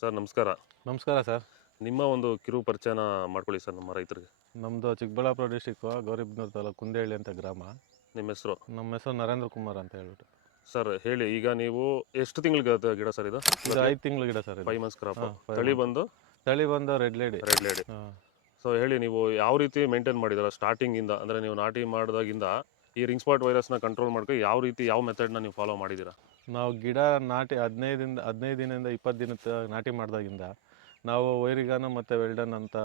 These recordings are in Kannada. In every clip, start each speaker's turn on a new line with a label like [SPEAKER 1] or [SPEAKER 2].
[SPEAKER 1] ಸರ್ ನಮಸ್ಕಾರ.
[SPEAKER 2] ನಮಸ್ಕಾರ ಸರ್.
[SPEAKER 1] ನಿಮ್ಮ ಒಂದು ಕಿರು ಪರಿಚಯನ ಮಾಡ್ಕೊಳ್ಳಿ ಸರ್ ನಮ್ಮ ರೈತರಿಗೆ.
[SPEAKER 2] ನಮ್ಮದು ಚಿಕ್ಕಬಳ್ಳಾಪುರ ಡಿಸ್ಟಿಕ್ಕು ಗೌರಿಬ್ನೂರ್ ತಾಲೂಕು ಕುಂದೇಹಳ್ಳಿ ಅಂತ ಗ್ರಾಮ.
[SPEAKER 1] ನಿಮ್ಮ ಹೆಸರು?
[SPEAKER 2] ನಮ್ಮ ಹೆಸರು ನರೇಂದ್ರ ಕುಮಾರ್ ಅಂತ ಹೇಳ್ಬಿಟ್ಟು.
[SPEAKER 1] ಸರ್ ಹೇಳಿ ಈಗ ನೀವು ಎಷ್ಟು ತಿಂಗಳು ಗಿಡ ಸರ್ ಇದು?
[SPEAKER 2] ಇದು ಐದು ತಿಂಗಳು ಗಿಡ ಸರ್ ಇದು.
[SPEAKER 1] ಫೈವ್ ಮಂತ್ಸ್ ಕ್ರಾಪ್
[SPEAKER 2] ಹಾ, five
[SPEAKER 1] ತಳಿ ಬಂದು?
[SPEAKER 2] ತಳಿ ಬಂದು red lady
[SPEAKER 1] red lady so ಹೇಳಿ ನೀವು ಯಾವ ರೀತಿ ಮೇಂಟೈನ್ ಮಾಡಿದಾರ ಸ್ಟಾರ್ಟಿಂಗಿಂದ ಅಂದರೆ ನೀವು ನಾಟಿ ಮಾಡಿದಾಗಿಂದ ಈ ರಿಂಗ್ ಸ್ಪಾಟ್ ವೈರಸ್ನ ಕಂಟ್ರೋಲ್ ಮಾಡ್ಕೊಂಡು ಯಾವ ರೀತಿ ಯಾವ ಮೆಥಡ್ನ ನೀವು ಫಾಲೋ ಮಾಡಿದ್ದೀರಾ
[SPEAKER 2] ನಾವು ಗಿಡ ನಾಟಿ ಹದಿನೈದಿಂದ ಹದಿನೈದು ದಿನದಿಂದ ಇಪ್ಪತ್ತು ದಿನದ ನಾಟಿ ಮಾಡಿದಾಗಿಂದ ನಾವು ವೈರಿಗಾನ ಮತ್ತು ವೆಲ್ಡನ್ ಅಂತ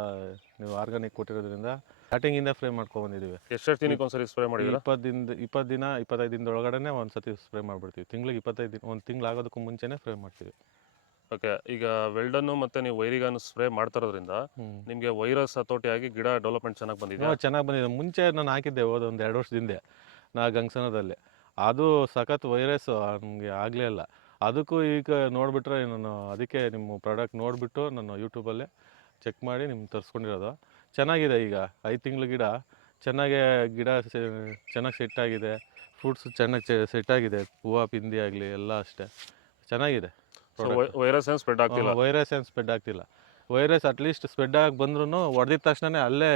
[SPEAKER 2] ನೀವು ಆರ್ಗಾನಿಕ್ ಕೊಟ್ಟಿರೋದ್ರಿಂದ ಸ್ಟಾರ್ಟಿಂಗಿಂದ ಮಾಡ್ಕೊಂಡು ಬಂದಿದ್ದೀವಿ
[SPEAKER 1] ಎಷ್ಟೆಷ್ಟು ದಿನಕ್ಕೆ ಒಂದ್ಸರಿ ಸ್ಪ್ರೇ ಮಾಡಿದ್ರೆ?
[SPEAKER 2] ಇಪ್ಪತ್ತು ದಿನ ಇಪ್ಪತ್ತು ದಿನ ಇಪ್ಪತ್ತೈದು ದಿನದ ಒಳಗಡೆ ಒಂದು ಸತಿ ಸ್ಪ್ರೇ ಮಾಡಿಬಿಡ್ತೀವಿ. ತಿಂಗ್ಳಿಗೆ ಇಪ್ಪತ್ತೈದು ದಿನ ಒಂದು ತಿಂಗಳು ಆಗೋದಕ್ಕೂ ಮುಂಚೆನೇ ಸ್ಪ್ರೇ ಮಾಡ್ತೀವಿ.
[SPEAKER 1] ಓಕೆ ಈಗ ವೆಲ್ಡನ್ನು ಮತ್ತೆ ನೀವು ವೈರಿಗಾನು ಸ್ಪ್ರೇ ಮಾಡ್ತಾರೋದ್ರಿಂದ ನಿಮಗೆ ವೈರಸ್ ಹತೋಟಿಯಾಗಿ ಗಿಡ ಡೆವಲಪ್ಮೆಂಟ್ ಚೆನ್ನಾಗಿ ಬಂದಿದೆ
[SPEAKER 2] ಚೆನ್ನಾಗಿ ಬಂದಿದೆ. ಮುಂಚೆ ನಾನು ಹಾಕಿದ್ದೆ ಹೋದ ಒಂದು ಎರಡು ವರ್ಷದ ಹಿಂದೆ ನಾ ಗಂಗಸನದಲ್ಲಿ. ಅದು ಸಖತ್ ವೈರಸ್ ನಮಗೆ ಆಗಲೇ ಇಲ್ಲ. ಅದಕ್ಕೂ ಈಗ ನೋಡಿಬಿಟ್ರೆ ನಾನು ಅದಕ್ಕೆ ನಿಮ್ಮ ಪ್ರಾಡಕ್ಟ್ ನೋಡಿಬಿಟ್ಟು ನಾನು ಯೂಟ್ಯೂಬಲ್ಲೇ ಚೆಕ್ ಮಾಡಿ ನಿಮ್ಗೆ ತರಿಸ್ಕೊಂಡಿರೋದು. ಚೆನ್ನಾಗಿದೆ ಈಗ ಐದು ತಿಂಗಳ ಗಿಡ. ಚೆನ್ನಾಗೆ ಗಿಡ ಚೆನ್ನಾಗಿ ಸೆಟ್ ಆಗಿದೆ. ಫ್ರೂಟ್ಸ್ ಚೆನ್ನಾಗಿ ಸೆಟ್ ಆಗಿದೆ. ಹೂವು ಪಿಂದಿ ಆಗಲಿ ಎಲ್ಲ ಅಷ್ಟೇ. ಚೆನ್ನಾಗಿದೆ.
[SPEAKER 1] ವೈರಸ್ ಏನು ಸ್ಪ್ರೆಡ್ ಆಗ್ತಿಲ್ಲ.
[SPEAKER 2] ವೈರಸ್ ಏನು ಸ್ಪ್ರೆಡ್ ಆಗ್ತಿಲ್ಲ. ವೈರಸ್ ಅಟ್ಲೀಸ್ಟ್ ಸ್ಪ್ರೆಡ್ ಆಗಿ ಬಂದ್ರೂ ಹೊಡೆದ ತಕ್ಷಣನೇ ಅಲ್ಲೇ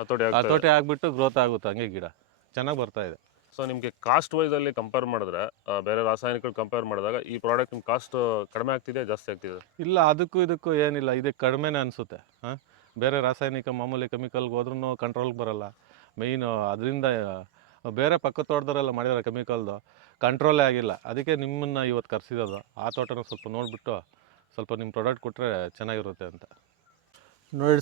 [SPEAKER 1] ಹತೋಟಿ
[SPEAKER 2] ಹತೋಟಿ ಆಗಿಬಿಟ್ಟು ಗ್ರೋತ್ ಆಗುತ್ತೆ ಹಂಗೆ ಗಿಡ. ಚೆನ್ನಾಗಿ ಬರ್ತಾ ಇದೆ.
[SPEAKER 1] ಸೊ ನಿಮಗೆ ಕಾಸ್ಟ್ ವೈಸಲ್ಲಿ ಅಲ್ಲಿ ಕಂಪೇರ್ ಮಾಡಿದ್ರೆ ಬೇರೆ ರಾಸಾಯನಿಕಗಳು ಕಂಪೇರ್ ಮಾಡಿದಾಗ ಈ ಪ್ರಾಡಕ್ಟ್ ನಿಮ್ಮ ಕಾಸ್ಟ್ ಕಡಿಮೆ ಆಗ್ತಿದೆ ಜಾಸ್ತಿ ಆಗ್ತಿದೆ
[SPEAKER 2] ಇಲ್ಲ ಅದಕ್ಕೂ ಇದಕ್ಕೂ ಏನಿಲ್ಲ. ಇದಕ್ಕೆ ಕಡಿಮೆನೇ ಅನಿಸುತ್ತೆ. ಹಾಂ? ಬೇರೆ ರಾಸಾಯನಿಕ ಮಾಮೂಲಿ ಕೆಮಿಕಲ್ಗೆ ಹೋದ್ರೂ ಕಂಟ್ರೋಲ್ಗೆ ಬರಲ್ಲ. ಮೇಯ್ನು ಅದರಿಂದ ಬೇರೆ ಪಕ್ಕ ತೋಟದವರೆಲ್ಲ ಮಾಡಿದ್ದಾರೆ ಕೆಮಿಕಲ್ದು ಕಂಟ್ರೋಲೇ ಆಗಿಲ್ಲ. ಅದಕ್ಕೆ ನಿಮ್ಮನ್ನು ಇವತ್ತು ಕರೆಸಿರೋದು. ಆ ತೋಟನ ಸ್ವಲ್ಪ ನೋಡಿಬಿಟ್ಟು ಸ್ವಲ್ಪ ನಿಮ್ಮ ಪ್ರಾಡಕ್ಟ್ ಕೊಟ್ಟರೆ ಚೆನ್ನಾಗಿರುತ್ತೆ ಅಂತ.
[SPEAKER 3] ನೋಡಿ